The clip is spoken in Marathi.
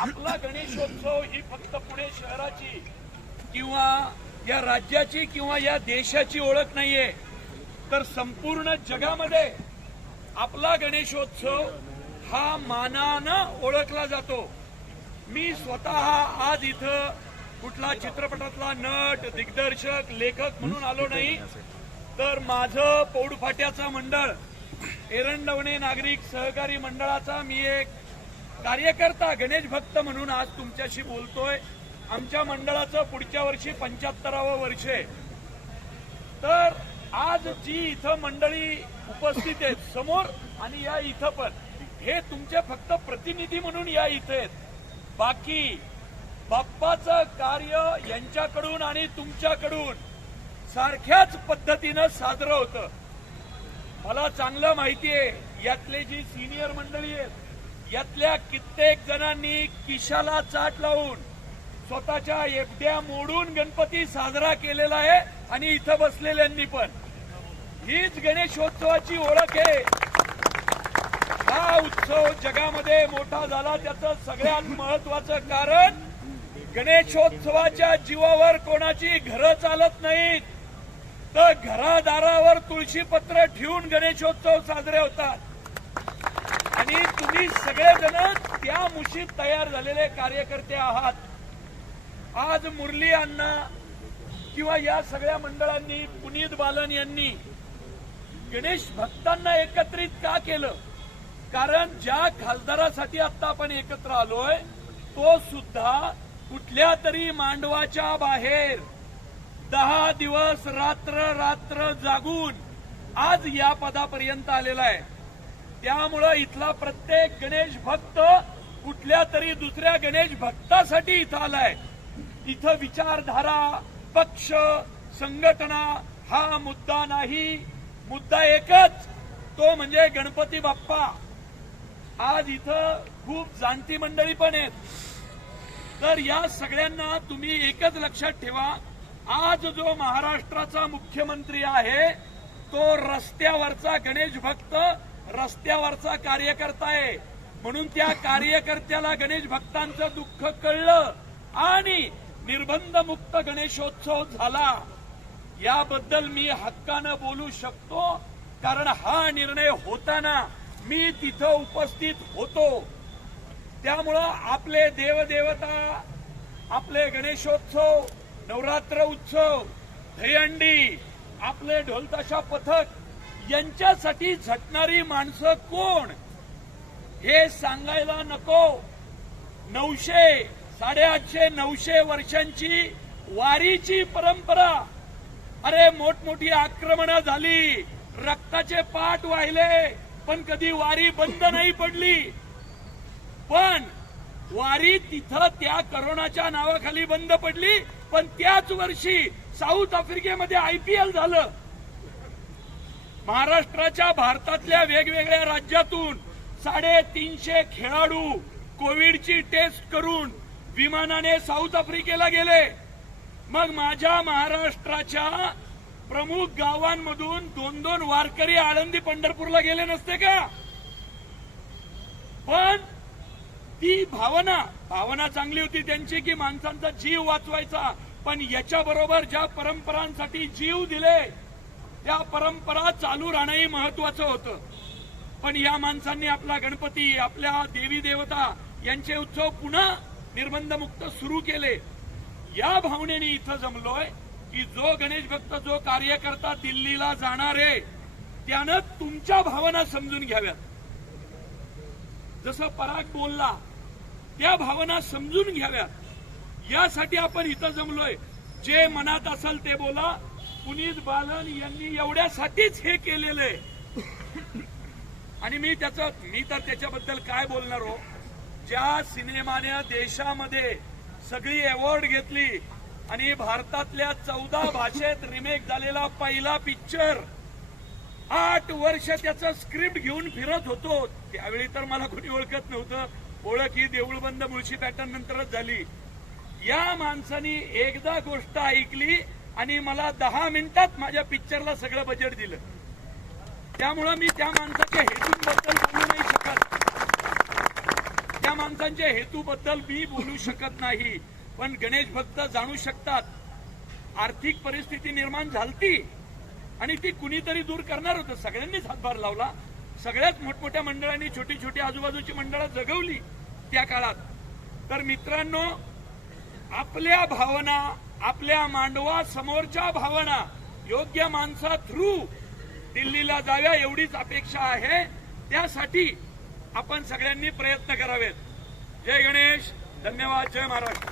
आपला गणेशोत्सव ही फक्त पुणे शहराची किंवा या राज्याची किंवा या देशाची ओळख नाहीये. तर संपूर्ण जगामध्ये आपला गणेशोत्सव हा मानानं ओळखला जातो. मी स्वतः आज इथं कुठला चित्रपटातला नट दिग्दर्शक लेखक म्हणून आलो नाही. तर माझं पौडफाट्याचं मंडळ एरंडवणे नागरिक सहकारी मंडळाचा मी एक कार्यकर्ता गणेश भक्त म्हणून आज तुमच्याशी बोलतोय. आमच्या मंडळाचं पुढच्या वर्षी पंच्याहत्तरावं वर्ष आहे. तर आज जी इथं मंडळी उपस्थित आहेत समोर आणि या इथं पण हे तुमचे फक्त प्रतिनिधी म्हणून या इथे आहेत. बाकी बाप्पाचं कार्य यांच्याकडून आणि तुमच्याकडून सारख्याच पद्धतीनं साजरं होतं. मला चांगलं माहिती आहे यातले जी सिनियर मंडळी आहेत यातल्या कित्येक जणांनी किशाला चाट लावून स्वतःच्या एफड्या मोडून गणपती साजरा केलेला आहे आणि इथं बसलेल्यांनी पण. हीच गणेशोत्सवाची ओळख आहे. हा उत्सव जगामध्ये मोठा झाला त्याचं सगळ्यात महत्वाचं कारण गणेशोत्सवाच्या जीवावर कोणाची घरं चालत नाहीत. तर घरादारावर तुळशीपत्र ठेवून गणेशोत्सव साजरे होतात. आणि तुम्ही सगळेजण त्या मुशीत तयार झालेले कार्यकर्ते आहात. आज मुरली अण्णा किंवा या सगळ्या मंडळांनी पुनीत बालन यांनी गणेश भक्तांना एकत्रित का केलं? कारण ज्या खासदारासाठी आता आपण एकत्र आलोय तो सुद्धा कुठल्या तरी मांडवाच्या बाहेर दहा दिवस रात्र रात्र जागून आज या पदापर्यंत आलेला आहे. त्यामुळं इथला प्रत्येक गणेश भक्त कुठल्या तरी दुसऱ्या गणेश भक्तासाठी इथं आलाय. इथं विचारधारा पक्ष संघटना हा मुद्दा नाही. मुद्दा एकच तो म्हणजे गणपती बाप्पा. आज इथं खूप जाणती मंडळी पण आहेत. तर या सगळ्यांना तुम्ही एकच लक्षात ठेवा आज जो महाराष्ट्राचा मुख्यमंत्री आहे तो रस्त्यावरचा गणेश भक्त रस्त्यावरचा कार्यकर्ता आहे. म्हणून त्या कार्यकर्त्याला गणेश भक्तांचं दुःख कळलं आणि निर्बंध मुक्त गणेशोत्सव झाला. याबद्दल मी हक्कानं बोलू शकतो कारण हा निर्णय होताना मी तिथं उपस्थित होतो. त्यामुळं आपले देवदेवता आपले गणेशोत्सव नवरात्र उत्सव दहीहंडी आपले ढोलताशा पथक यांच्यासाठी झटणारी माणसं कोण? हे सांगायला नको. नऊशे साडेआठशे नऊशे वर्षांची वारीची परंपरा. अरे मोठमोठी आक्रमणं झाली. रक्ताचे पाठ वाहिले पण कधी वारी बंद नाही पडली. पण वारी तिथं त्या करोनाच्या नावाखाली बंद पडली पण त्याच वर्षी साऊथ आफ्रिकेमध्ये आयपीएल झालं. महाराष्ट्राच्या भारतातल्या वेगवेगळ्या राज्यातून साडेतीनशे खेळाडू कोविडची टेस्ट करून विमानाने साऊथ आफ्रिकेला गेले. मग माझ्या महाराष्ट्राच्या प्रमुख गावांमधून दोन दोन वारकरी आळंदी पंढरपूरला गेले नसते का? पण ती भावना भावना चांगली होती त्यांची की माणसांचा जीव वाचवायचा पण याच्याबरोबर ज्या परंपरांसाठी जीव दिले त्या परंपरा चालू राहणंही महत्वाचं होतं. पण या माणसांनी आपला गणपती आपल्या देवी देवता यांचे उत्सव पुन्हा निर्बंधमुक्त सुरू केले. या भावनेने इथं जमलोय की जो गणेश भक्त जो कार्यकर्ता दिल्लीला जाणार आहे त्यानं तुमच्या भावना समजून घ्याव्यात. जसं पराग बोलला त्या भावना समजून घ्याव्यात. यासाठी आपण इथं जमलोय. जे मनात असेल ते बोला पुनीत बालन यांनी एवढ्यासाठीच हे केलेलं आहे. आणि मी त्याच मी तर त्याच्याबद्दल काय बोलणार हो? ज्या सिनेमाने देशामध्ये सगळी अवॉर्ड घेतली आणि भारतातल्या चौदा भाषेत रिमेक झालेला पहिला पिक्चर आठ वर्ष त्याचं स्क्रिप्ट घेऊन फिरत होतो. त्यावेळी तर मला कोणी ओळखत नव्हतं. ओळख ही देऊळबंद मुळशी पॅटर्न नंतरच झाली. या माणसानी एकदा गोष्ट ऐकली आणि मला दहा मिनिटात माझ्या पिक्चरला सगळं बजेट दिलं. त्यामुळं मी त्या माणसाच्या हेतूंबद्दल बोलू नाही शकत. त्या माणसांच्या हेतूबद्दल मी बोलू शकत नाही. पण गणेश भक्त जाणू शकतात. आर्थिक परिस्थिती निर्माण झालती आणि ती कुणीतरी दूर करणार होतं. सगळ्यांनीच हातभार लावला. सगळ्याच मोठमोठ्या मंडळांनी छोटी छोटी आजूबाजूची मंडळं जगवली त्या काळात. तर मित्रांनो आपल्या भावना आपल्या मांडवा समोरच्या भावना योग्य माणसा थ्रू दिल्लीला जाव्या एवढीच अपेक्षा आहे. त्यासाठी आपण सगळ्यांनी प्रयत्न करावेत. जय गणेश. धन्यवाद. जय महाराष्ट्र.